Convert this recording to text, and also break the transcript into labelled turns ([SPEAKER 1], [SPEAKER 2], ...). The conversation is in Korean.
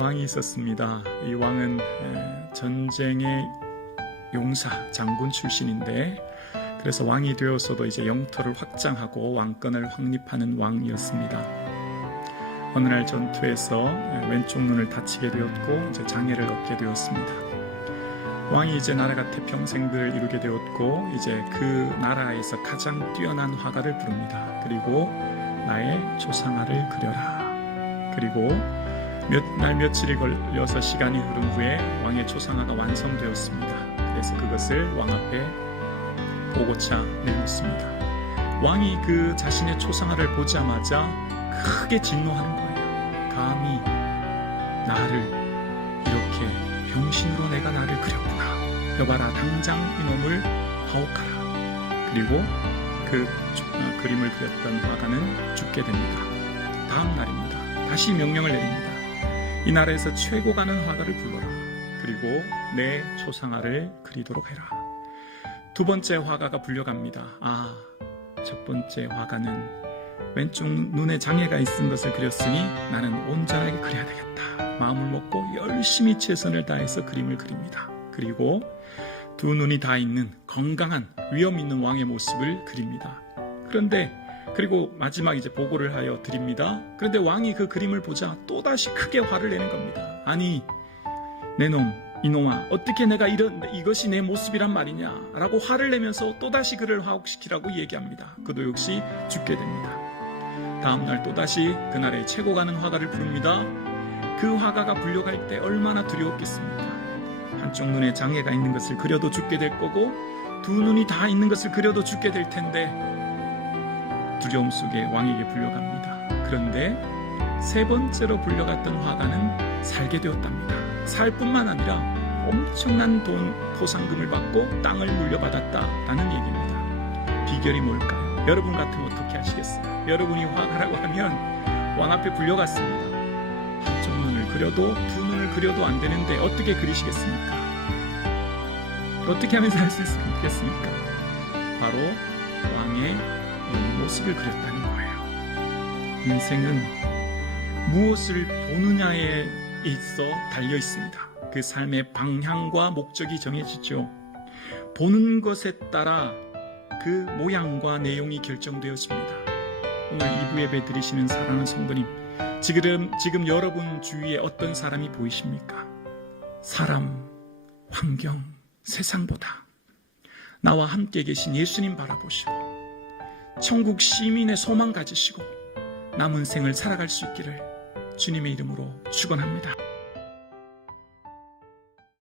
[SPEAKER 1] 왕이 있었습니다. 이 왕은 에, 전쟁의 용사, 장군 출신인데 그래서 왕이 되어서도 이제 영토를 확장하고 왕권을 확립하는 왕이었습니다. 어느 날 전투에서 왼쪽 눈을 다치게 되었고 이제 장애를 얻게 되었습니다. 왕이 이제 나라가 태평생들을 이루게 되었고 이제 그 나라에서 가장 뛰어난 화가를 부릅니다. 그리고 나의 조상화를 그려라. 그리고 몇 날 며칠이 걸려서 시간이 흐른 후에 왕의 초상화가 완성되었습니다. 그래서 그것을 왕 앞에 보고차 내놓습니다. 왕이 그 자신의 초상화를 보자마자 크게 진노하는 거예요. 감히 나를 이렇게 병신으로 내가 나를 그렸구나. 여봐라 당장 이놈을 하옥하라. 그리고 그 어, 그림을 그렸던 화가는 죽게 됩니다. 다음 날입니다. 다시 명령을 내립니다. 이 나라에서 최고 가는 화가를 불러라. 그리고 내 초상화를 그리도록 해라. 두 번째 화가가 불려갑니다. 아, 첫 번째 화가는 왼쪽 눈에 장애가 있은 것을 그렸으니 나는 온전하게 그려야 되겠다. 마음을 먹고 열심히 최선을 다해서 그림을 그립니다. 그리고 두 눈이 다 있는 건강한 위험 있는 왕의 모습을 그립니다. 그런데 그리고 마지막 이제 보고를 하여 드립니다. 그런데 왕이 그 그림을 보자 또다시 크게 화를 내는 겁니다. 아니, 내 놈, 이놈아, 어떻게 내가 이런, 이것이 내 모습이란 말이냐? 라고 화를 내면서 또다시 그를 화옥시키라고 얘기합니다. 그도 역시 죽게 됩니다. 다음날 또다시 그날의 최고 가는 화가를 부릅니다. 그 화가가 불려갈 때 얼마나 두려웠겠습니까? 한쪽 눈에 장애가 있는 것을 그려도 죽게 될 거고, 두 눈이 다 있는 것을 그려도 죽게 될 텐데, 두려움 속에 왕에게 불려갑니다. 그런데 세 번째로 불려갔던 화가는 살게 되었답니다. 살 뿐만 아니라 엄청난 돈 포상금을 받고 땅을 물려받았다라는 얘기입니다. 비결이 뭘까요? 여러분 같으면 어떻게 하시겠어요? 여러분이 화가라고 하면 왕 앞에 불려갔습니다. 한쪽 눈을 그려도 두 눈을 그려도 안 되는데 어떻게 그리시겠습니까? 어떻게 하면 살수 있겠습니까? 바로 왕의 이 모습을 그렸다는 거예요. 인생은 무엇을 보느냐에 있어 달려 있습니다. 그 삶의 방향과 목적이 정해지죠. 보는 것에 따라 그 모양과 내용이 결정되어집니다. 오늘 2부 예배 드리시는 사랑하는 성도님, 지금, 지금 여러분 주위에 어떤 사람이 보이십니까? 사람, 환경, 세상보다 나와 함께 계신 예수님 바라보시고 천국 시민의 소망 가지시고 남은 생을 살아갈 수 있기를 주님의 이름으로 축원합니다.